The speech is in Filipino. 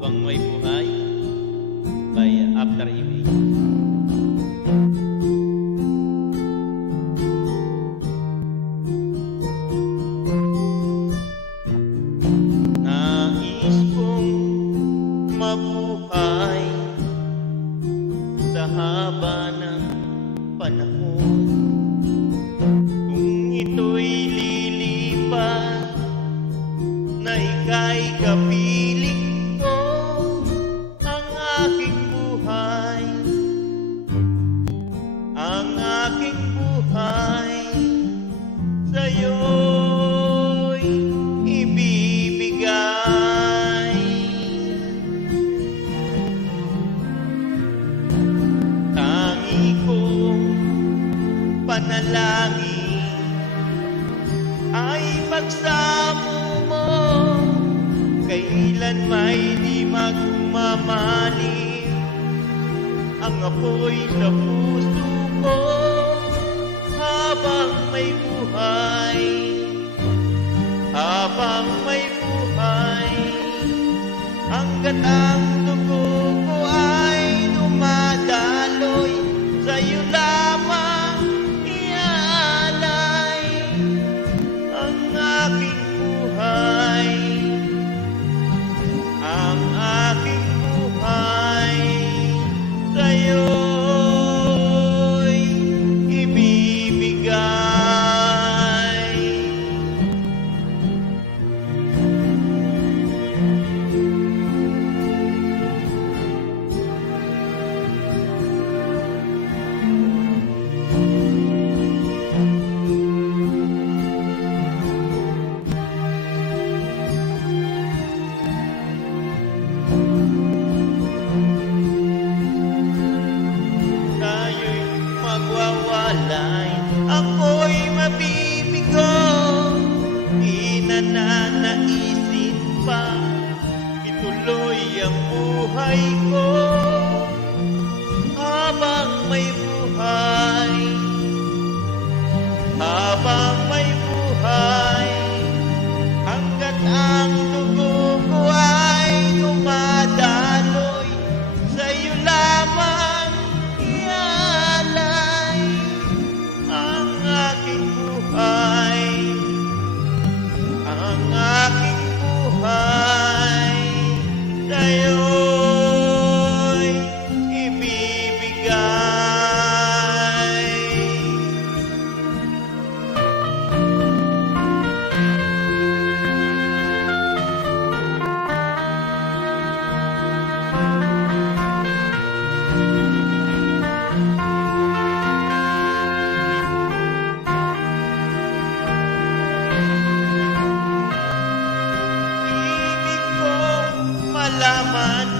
Habang May Buhay by After Image. Nais kong mabuhay sa haba ng panahon. Kung ito'y lilipas na ika'y kapiling ko, ang aking buhay, ang aking buhay sa'yo'y ibibigay. Tangi kong panalangin ay pagsamo mo, kailan may di magmamali ang apoy sa puso ko. Habang may buhay, habang may buhay, hanggat ang dugo ko ay dumadaloy, sa'yo lamang iaalay ang aking buhay, ang aking buhay sa'yo'y ibibigay. Tayo'y magwawalay, ako'y mabibigo, di na nanaisin pa ituloy ang buhay ko. Habang may buhay, habang may buhay, hanggat ang dugo ko ay dumadaloy, sa'yo lamang iaalay ang aking buhay, ang aking buhay sa'yo'y ibibigay. Ibig kong malaman